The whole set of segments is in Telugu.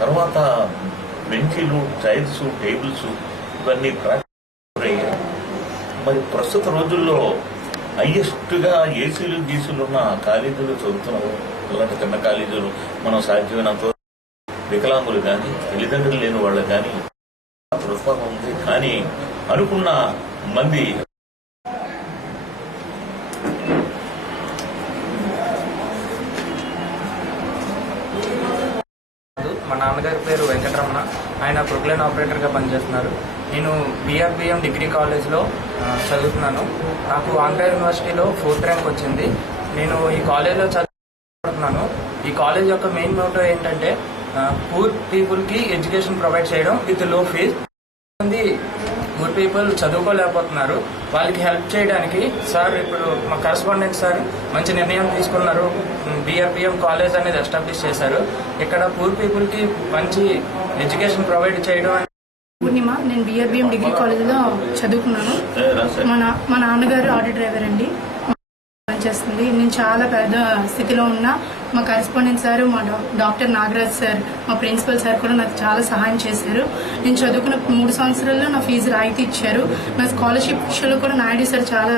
తర్వాత బెంచీలు, చైర్స్, టేబుల్స్ ఇవన్నీ అయ్యాయి. మరి ప్రస్తుత రోజుల్లో హైయెస్ట్గా ఏసీలు గీసీలు ఉన్న కాలేజీలు చదువుతున్నారు. అలాంటి చిన్న కాలేజీలు మనం సాధ్యమైనంత వికలాంగులు కానీ తల్లిదండ్రులు లేని వాళ్ళు కానీ ప్రోత్సాహం ఉంది. కానీ అనుకున్న మంది మా నాన్నగారి పేరు వెంకటరమణ. ఆయన ప్రొక్లైన్ ఆపరేటర్గా పనిచేస్తున్నారు. నేను BRBM డిగ్రీ కాలేజ్లో చదువుతున్నాను. నాకు ఆంధ్ర యూనివర్సిటీలో 4th ర్యాంక్ వచ్చింది. నేను ఈ కాలేజ్లో చదువుతున్నాను. ఈ కాలేజ్ యొక్క మెయిన్ మోటో ఏంటంటే పూర్ పీపుల్కి ఎడ్యుకేషన్ ప్రొవైడ్ చేయడం with low fees. Poor people చదువుకోలేకపోతున్నారు, వాళ్ళకి హెల్ప్ చేయడానికి సార్ ఇప్పుడు మా కరెస్పాండెంట్ సార్ మంచి నిర్ణయం తీసుకున్నారు. BRBM కాలేజ్ అనేది ఎస్టాబ్లిష్ చేశారు. ఇక్కడ పూర్ పీపుల్కి మంచి ఎడ్యుకేషన్ ప్రొవైడ్ చేయడం. పూర్ణిమ, నేను BRBM డిగ్రీ కాలేజ్లో చదువుకున్నాను. మా నాన్నగారు ఆటో డ్రైవర్ అండి, పనిచేస్తుంది. నేను చాలా పెద్ద స్థితిలో ఉన్నా మా కరెస్పాండెంట్ సార్, మా డాక్టర్ నాగరాజ్ సార్, మా ప్రిన్సిపల్ సార్ కూడా నాకు చాలా సహాయం చేశారు. నేను చదువుకున్న 3 సంవత్సరాల్లో నా ఫీజు రాయితీ ఇచ్చారు. నా స్కాలర్షిప్ విషయంలో కూడా నాయుడు సార్ చాలా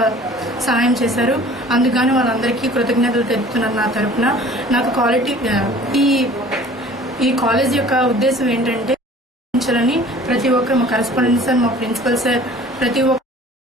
సహాయం చేశారు. అందుకని వాళ్ళందరికీ కృతజ్ఞతలు తెలుపుతున్నాను నా తరఫున. నాకు ఈ కాలేజ్ యొక్క ఉద్దేశం ఏంటంటే ప్రతి ఒక్కరు, మా కరెస్పాండెంట్ సార్, మా ప్రిన్సిపల్ సార్, ప్రతి ఒక్క